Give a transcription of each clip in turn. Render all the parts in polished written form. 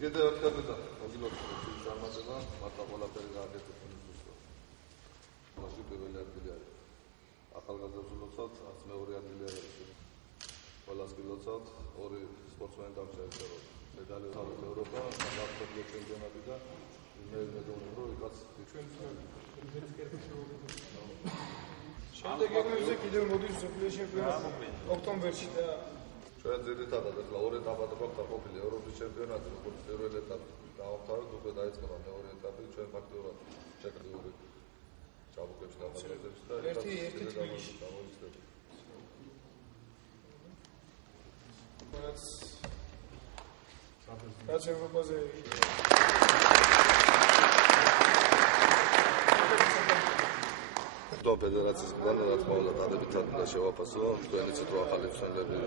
Gede arkadaşlar, hazırlık çalışmalarına matematik dergisi konuşmuştu. Başı böyle diler. Akıl gazozulutsat, asme oraya diler. Valaskilotsat, ori sportsmen damşayışlar. Medali alıp Avrupa, Avrupa şampiyonatında mezun oldu. Şimdi gelmemize gidiyor modül Süper Şampiyonat Oktober'de. Ჩვენ ძირითადად ახლა ორი ეტაპად გვაქვს დაყოფილი ევროპის ჩემპიონატი, როგორც პირველი ეტაპი დავამთავრეთ, უკვე დაიწყება მეორე ეტაპი, ჩვენ ფაქტობრივად ჩაკრიული ჩაბუქებში დამაჯერებს და ერთი თბილისში გამოიწვევს. რაც ევროპაზე ფედერაციის მხრიდან რა თქმა უნდა დადებითად უნდა შევაფასო, თქვენი ციტრო ახალი ცვლილები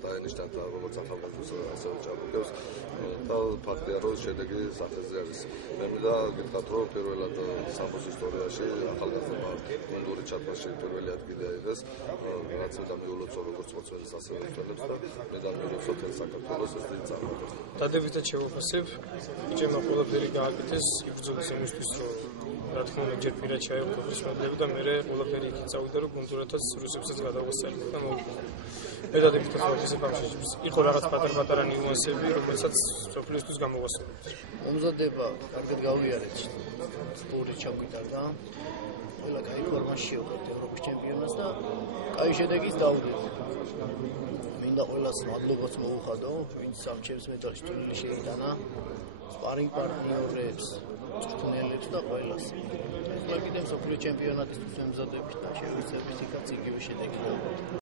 დაენიშნა და როგორც ახალგაზრდას ასევე ჩაბუქებს და ფაქტია რომ შედეგი სახეზე არის. მე მინდა გითხრათ რომ პირველად სამბოს ისტორიაში ახალგაზრდა მუნდური ჩათვლაში პირველი ადგილი აიღეს, რაც უნდა მიულოცო როგორც სპორტსმენის ასევე მწვრთნელებს და მე და მიულოცო თელ საქართველოს ეს დიდი წარმატება. დადებითად შევაფასებ, ჩემო ყველაფერი გააკეთეს იბრძოლის იმისთვის რომ რა თქმა უნდა ჯერ პირად ჩაეყო პრესმედლები და მე ყველაფერი იქით წავიდა რომ გუნდურათაც რუსებსაც გადავასწრებდი და მოვიდა. მე დადებითად შევაფასებ ამ შეჯიბრს. იყო რაღაც პატარ-პატარა ნიუანსები, რომელსაც სოფლიოსთვის გამოვასწორებთ. მომზადება კარგად გავიარეთ. სპორტი ჩაგვიტარდა. ყველა კაი ფორმაში შევხვდით ევროპის ჩემპიონატს და კაი შედეგიც დავდით. მინდა ყველას მადლობას მოუხადო, ვინც ამ ჩემს მეტალში ტურნირი შეიტანა. სპარინგ პარტნიორებს, მწვრთნელებს და ყველას. ახლა კიდევ სოფლიო ჩემპიონატისთვის ვემზადებით და შევიცადეთ იქაც იგივე შედეგი.